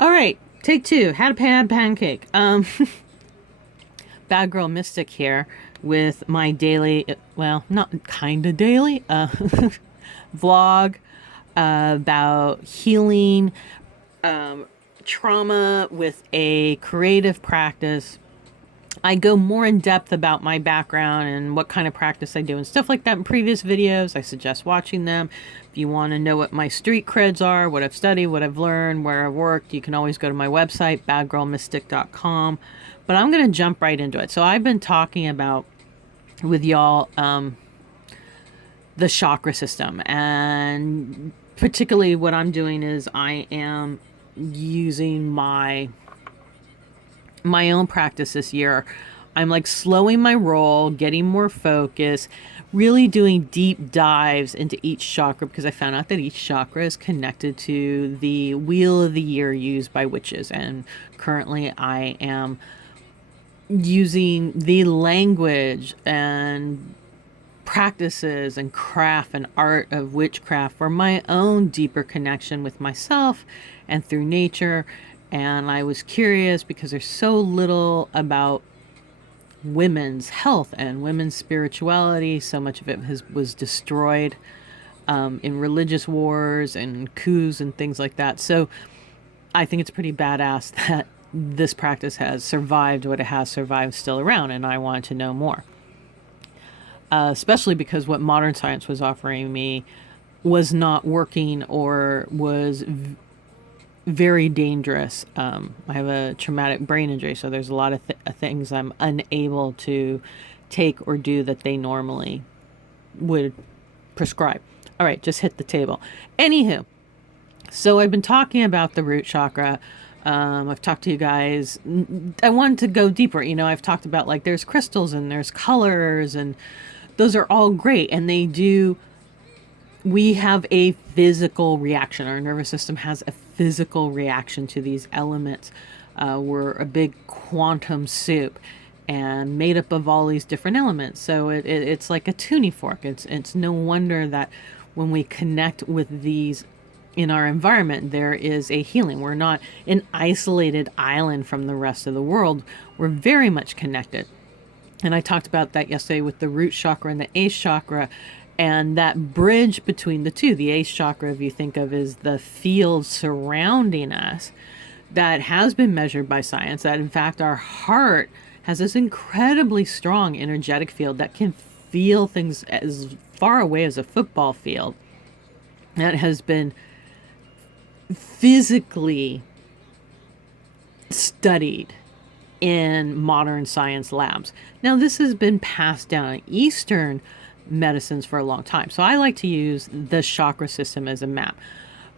All right, take two. Had a pancake. Bad Girl Mystic here with my daily, well, not kind of daily, vlog about healing trauma with a creative practice. I go more in depth about my background and what kind of practice I do and stuff like that in previous videos. I suggest watching them. If you want to know what my street creds are, what I've studied, what I've learned, where I've worked, you can always go to my website, badgirlmystic.com. But I'm going to jump right into it. So I've been talking about with y'all the chakra system, and particularly what I'm doing is I am using my own practice this year. I'm like slowing my roll, getting more focus, really doing deep dives into each chakra because I found out that each chakra is connected to the wheel of the year used by witches. And currently I am using the language and practices and craft and art of witchcraft for my own deeper connection with myself and through nature. And I was curious because there's so little about women's health and women's spirituality. So much of it was destroyed in religious wars and coups and things like that. So I think it's pretty badass that this practice has survived what it has survived still around, and I wanted to know more. Especially because what modern science was offering me was not working or was very dangerous. I have a traumatic brain injury, so there's a lot of things I'm unable to take or do that they normally would prescribe. All right, just hit the table. Anywho, so I've been talking about the root chakra. I've talked to you guys. I wanted to go deeper. I've talked about like there's crystals and there's colors, and those are all great. And we have a physical reaction. Our nervous system has a physical reaction to these elements. We're a big quantum soup and made up of all these different elements. So it's like a tuning fork. It's no wonder that when we connect with these in our environment, there is a healing. We're not an isolated island from the rest of the world. We're very much connected. And I talked about that yesterday with the root chakra and the ace chakra, and that bridge between the two. The ace chakra, if you think of, is the field surrounding us that has been measured by science, that in fact our heart has this incredibly strong energetic field that can feel things as far away as a football field. That has been physically studied in modern science labs. Now, this has been passed down in Eastern medicines for a long time. So I like to use the chakra system as a map.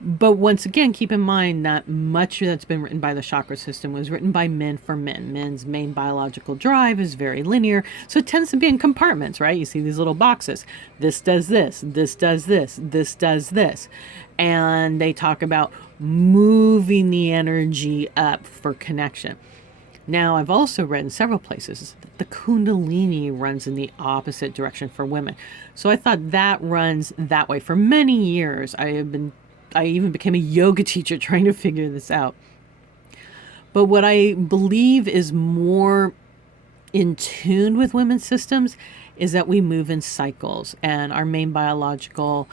But once again, keep in mind that much that's been written by the chakra system was written by men for men. Men's main biological drive is very linear, so it tends to be in compartments, right? You see these little boxes. This does this, this does this, this does this. And they talk about moving the energy up for connection. Now, I've also read in several places that the Kundalini runs in the opposite direction for women. So I thought that runs that way. For many years, I even became a yoga teacher trying to figure this out. But what I believe is more in tune with women's systems is that we move in cycles, and our main biological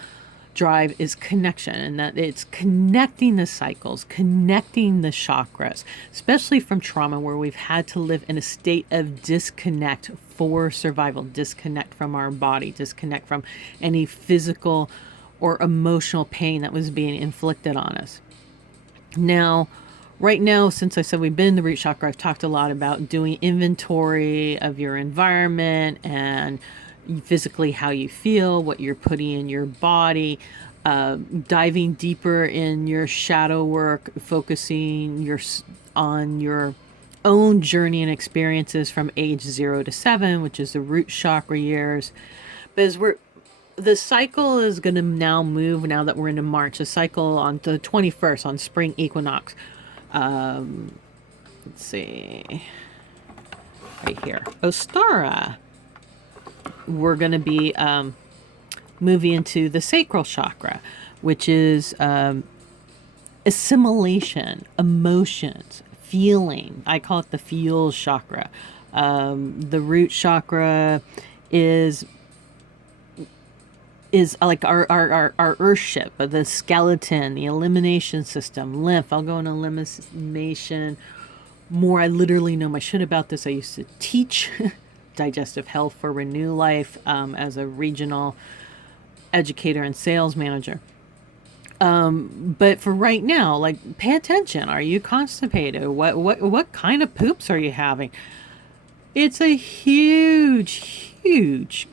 drive is connection, and that it's connecting the cycles, connecting the chakras, especially from trauma where we've had to live in a state of disconnect for survival, disconnect from our body, disconnect from any physical or emotional pain that was being inflicted on us. Now, right now, since I said we've been in the root chakra, I've talked a lot about doing inventory of your environment and physically how you feel, what you're putting in your body, diving deeper in your shadow work, focusing on your own journey and experiences from age 0 to 7, which is the root chakra years. Because the cycle is going to now move, now that we're into March, the cycle on the 21st on spring equinox. Let's see, right here, Ostara. We're going to be moving into the sacral chakra, which is assimilation, emotions, feeling. I call it the feels chakra. The root chakra is like our earthship, the skeleton, the elimination system, lymph. I'll go into elimination more. I literally know my shit about this. I used to teach digestive health for Renew Life as a regional educator and sales manager. But for right now, like, pay attention. Are you constipated? What kind of poops are you having? It's a huge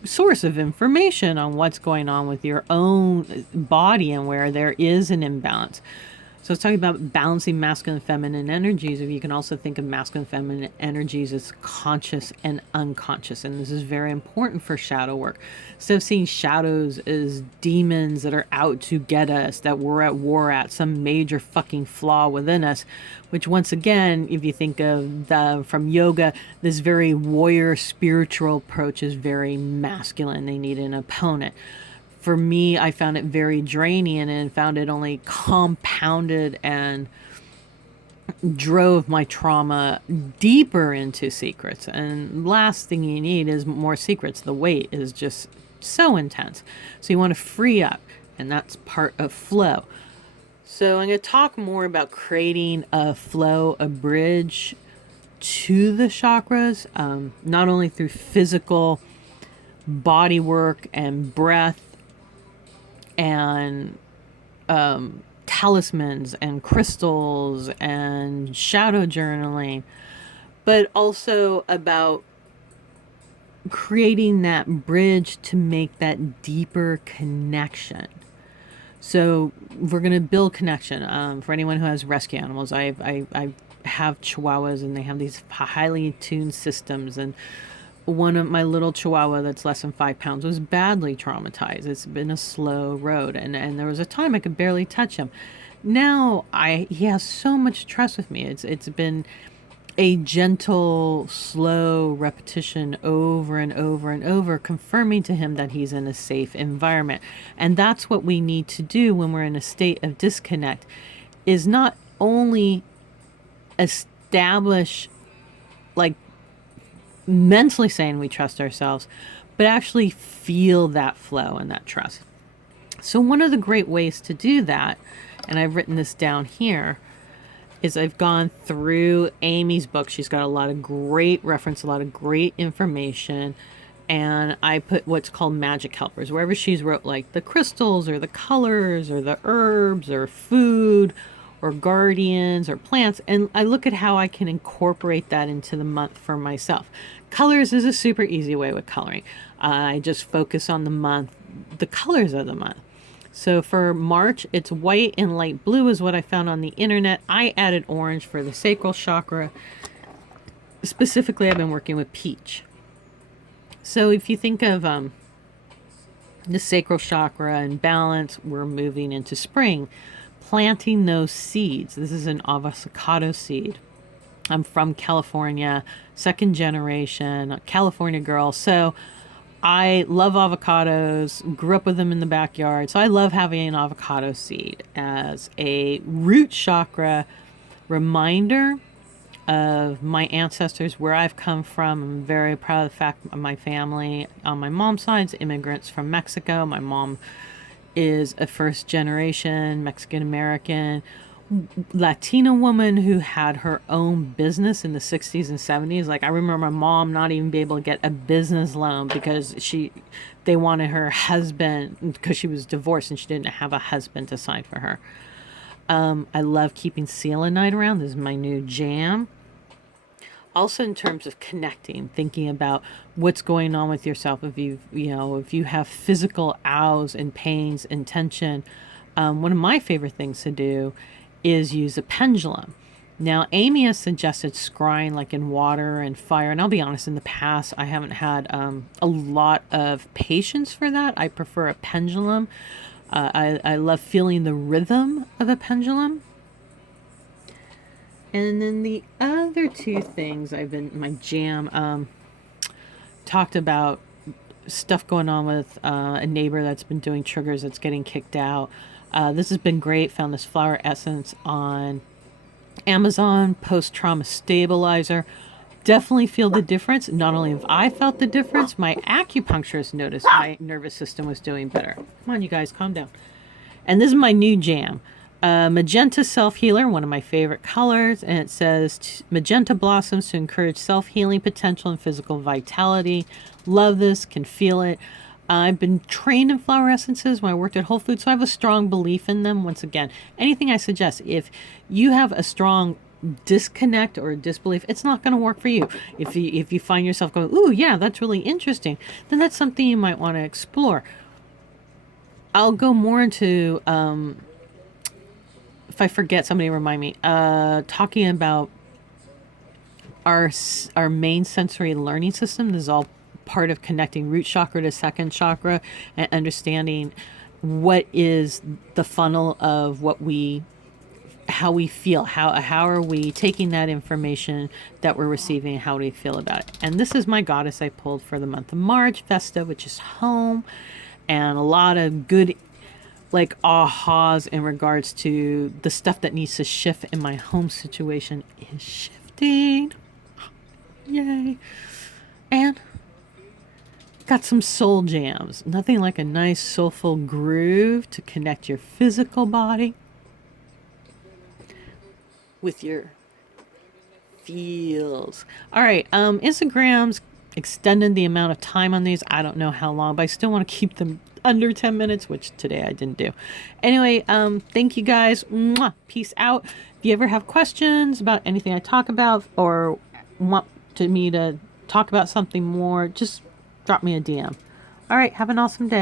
source of information on what's going on with your own body and where there is an imbalance. So it's talking about balancing masculine and feminine energies. If you can also think of masculine and feminine energies as conscious and unconscious. And this is very important for shadow work. Instead of seeing shadows as demons that are out to get us, that we're at war at, some major fucking flaw within us, which once again, if you think of from yoga, this very warrior spiritual approach is very masculine. They need an opponent. For me, I found it very draining and found it only compounded and drove my trauma deeper into secrets. And last thing you need is more secrets. The weight is just so intense. So you want to free up, and that's part of flow. So I'm going to talk more about creating a flow, a bridge to the chakras, not only through physical body work and breath, and talismans and crystals and shadow journaling, but also about creating that bridge to make that deeper connection. So we're going to build connection. For anyone who has rescue animals, I have chihuahuas, and they have these highly tuned systems, and one of my little chihuahua that's less than 5 pounds was badly traumatized. It's been a slow road, and there was a time I could barely touch him. Now he has so much trust with me. It's been a gentle, slow repetition over and over and over, confirming to him that he's in a safe environment. And that's what we need to do when we're in a state of disconnect, is not only establish, like, mentally saying we trust ourselves, but actually feel that flow and that trust. So one of the great ways to do that, and I've written this down here, is I've gone through Amy's book. She's got a lot of great reference, a lot of great information, and I put what's called magic helpers. Wherever she's wrote, like, the crystals or the colors or the herbs or food or guardians or plants, and I look at how I can incorporate that into the month for myself. Colors is a super easy way with coloring. I just focus on the month, the colors of the month. So for March, it's white and light blue is what I found on the internet. I added orange for the sacral chakra. Specifically, I've been working with peach. So if you think of the sacral chakra and balance, we're moving into spring, planting those seeds. This is an avocado seed. I'm from California, second generation, California girl. So I love avocados, grew up with them in the backyard. So I love having an avocado seed as a root chakra reminder of my ancestors, where I've come from. I'm very proud of the fact of my family on my mom's side is immigrants from Mexico. My mom is a first generation Mexican American Latina woman who had her own business in the 60s and 70s. Like, I remember my mom not even be able to get a business loan because they wanted her husband, because she was divorced and she didn't have a husband to sign for her. I love keeping selenite around. This is my new jam. Also, in terms of connecting, thinking about what's going on with yourself. If if you have physical ows and pains and tension, one of my favorite things to do is use a pendulum. Now, Amy has suggested scrying, like in water and fire. And I'll be honest, in the past, I haven't had a lot of patience for that. I prefer a pendulum. I love feeling the rhythm of a pendulum. And then the other two things my jam, talked about stuff going on with a neighbor that's been doing triggers that's getting kicked out. This has been great. Found this flower essence on Amazon, post-trauma stabilizer. Definitely feel the difference. Not only have I felt the difference, my acupuncturist noticed my nervous system was doing better. Come on, you guys, calm down. And this is my new jam. Magenta Self Healer, one of my favorite colors. And it says magenta blossoms to encourage self-healing potential and physical vitality. Love this, can feel it. I've been trained in flower essences when I worked at Whole Foods, so I have a strong belief in them. Once again, anything I suggest, if you have a strong disconnect or disbelief, it's not going to work for you. If you find yourself going, ooh, yeah, that's really interesting, then that's something you might want to explore. I'll go more into, if I forget, somebody remind me, talking about our main sensory learning system. This is all part of connecting root chakra to second chakra and understanding what is the funnel of how we feel, how are we taking that information that we're receiving, and how do we feel about it. And this is my goddess I pulled for the month of March, Vesta, which is home, and a lot of good like ahas in regards to the stuff that needs to shift in my home situation is shifting. Yay. And got some soul jams. Nothing like a nice soulful groove to connect your physical body with your feels. All right, Instagram's extended the amount of time on these. I don't know how long, but I still want to keep them under 10 minutes, which today I didn't do. Anyway, thank you guys. Mwah. Peace out. If you ever have questions about anything I talk about or want me to talk about something more, just drop me a DM. All right, have an awesome day.